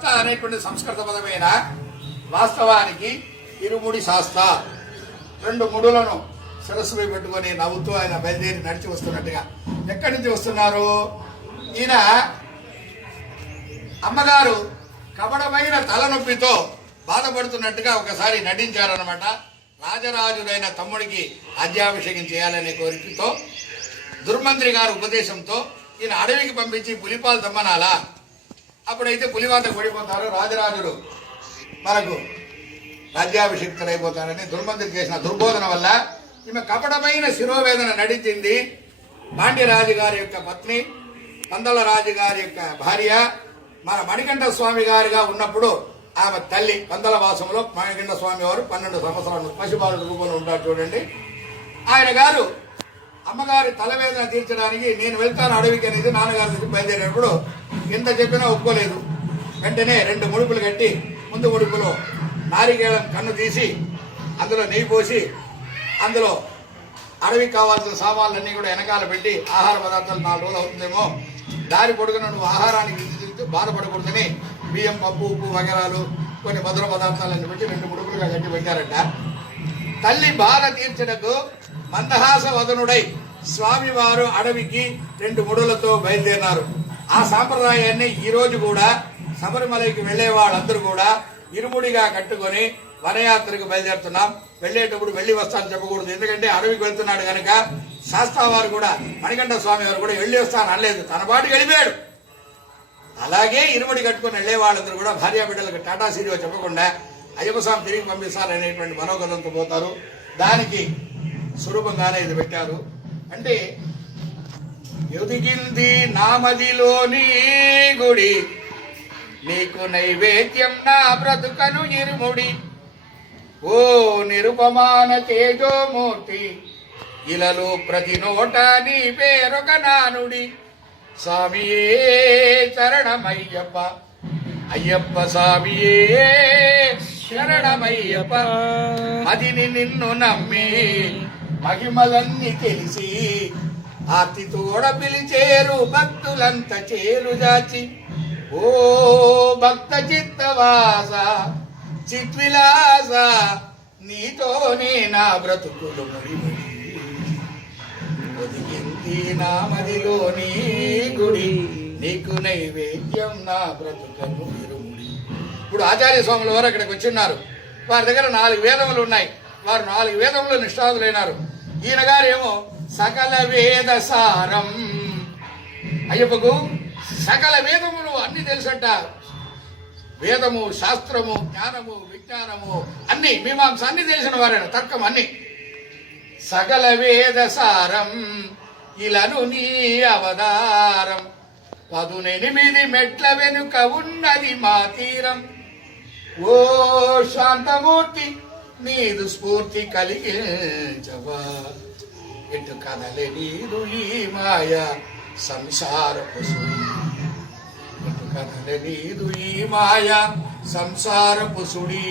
అనేటువంటి సంస్కృత పదమైన వాస్తవానికి ఇరుముడి శాస్త్ర రెండు ముడులను శిరస్సుపై పెట్టుకొని నవ్వుతూ ఆయన బయలుదేరి నడిచి వస్తున్నట్టుగా. ఎక్కడి నుంచి వస్తున్నారు? ఈయన అమ్మగారు కపటమైన తలనొప్పితో బాధపడుతున్నట్టుగా ఒకసారి నటించారనమాట. రాజరాజుడైన తమ్ముడికి రాజ్యాభిషేకం చేయాలనే కోరికతో దుర్మంత్రి గారి ఉపదేశంతో ఈయన అడవికి పంపించి పులిపాలు దమ్మనాలా, అప్పుడైతే పులివాత పడిపోతారు, రాజరాజుడు మనకు రాజ్యాభిషిక్తుడైపోతాడని దుర్మంత్రి చేసిన దుర్బోధన వల్ల ఈమె కపటమైన శిరోవేదన నడిచింది. పాండ్యరాజు గారి యొక్క పత్ని, పందల రాజు గారి యొక్క భార్య, మన మణికంఠ స్వామి గారిగా ఉన్నప్పుడు ఆమె తల్లి పందల వాసంలో మణికంఠ స్వామి వారు 12 సంవత్సరాలు పశుబాలుడు రూపంలో ఉంటారు చూడండి. ఆయన గారు అమ్మగారి తలవేదన తీర్చడానికి నేను వెళ్తాను అడవికి అనేది నాన్నగారి నుంచి బయలుదేరినప్పుడు ఎంత చెప్పినా ఒప్పుకోలేదు. వెంటనే 2 ముడుపులు కట్టి ముందు ముడుపులో నారికేళం కన్ను తీసి అందులో నెయ్యి పోసి అందులో అడవికి కావాల్సిన సామాన్లన్నీ కూడా వెనకాల పెట్టి ఆహార పదార్థాలు 4 రోజులు అవుతుందేమో, దారి పొడుగున నువ్వు ఆహారానికి తింటూ బాధపడకూడదని బియ్యం, పప్పు, ఉప్పు వగరాలు కొన్ని మధుర పదార్థాలన్నీ పెట్టి 2 ముడుపులుగా కట్టి పెట్టారట. తల్లి బాధ తీర్చడకు మందహాస వదనుడై స్వామివారు అడవికి 2 ముడులతో బయలుదేరినారు. ఆ సాంప్రదాయాన్ని ఈ రోజు కూడా శబరిమలైకి వెళ్లే వాళ్ళందరూ కూడా ఇరుముడిగా కట్టుకొని వనయాత్రకు బయలుదేరుతున్నాం. వెళ్లేటప్పుడు వెళ్లి వస్తాను చెప్పకూడదు, ఎందుకంటే అడవికి వెళ్తున్నాడు కనుక. శాస్త్రా వారు కూడా మణికంఠ స్వామి వారు కూడా వెళ్లి వస్తాను అనలేదు, తన పాటు వెళ్ళిపోయాడు. అలాగే ఇరుముడి కట్టుకుని వెళ్లే వాళ్ళందరూ కూడా భార్యా బిడ్డలకు టాటా సీరియో చెప్పకుండా అయ్యప్ప స్వామి తిరిగి పంపిస్తారనేటువంటి మనోగతంతో పోతారు. దానికి స్వరూపంగానే ఇది పెట్టారు. అంటే ఎదిగింది నామదిలోని గుడి, నీకు నైవేద్యం నా బ్రతుకను ఇరుముడి, ఓ నిరుపమాన తేజోమూర్తి, ఇలలో ప్రతి నోట నీ పేరొక నానుడి, స్వామియే శరణమయ్యప్ప, అయ్యప్ప స్వామియే శరణమయ్యప్ప, అదిని నిన్ను నమ్మి మహిమలన్నీ తెలిసి ఆర్తితోడ పిలిచేరు భక్తులంత చేరు దాచి, ఓ భక్త చిత్తవాస చిత్విలాస, నీతోనే నా బ్రతుకులు ముడిముడి, ఒదిగింది నా మదిలోని గుడి, నీకు నైవేద్యం నా బ్రతుకను ఇరుముడి. ఇప్పుడు ఆచార్య స్వాముల వారు అక్కడికి వచ్చిన్నారు. వారి దగ్గర 4 వేదములు ఉన్నాయి. వారు 4 వేదములు నిష్ఠాతులైనారు. ఈయన గారు ఏమో సకల వేద సారం, అయ్యప్పకు సకల వేదములు అన్ని తెలుసంట. వేదము, శాస్త్రము, జ్ఞానము, విజ్ఞానము అన్ని, మీమాంస అన్ని తెలిసిన వారైనా, తర్కం అన్ని. సకల వేద సారం ఇలను నీ అవతారం, 18 మెట్ల వెనుక ఉన్నది మా తీరం, ఓ శాంతమూర్తి నీదు స్ఫూర్తి కలిగించవా, ఎటు కదలే నీరు ఈ మాయ సంసారపు సుడి, ఎటు కదలే నీరు ఈ మాయ సంసారపు సుడి.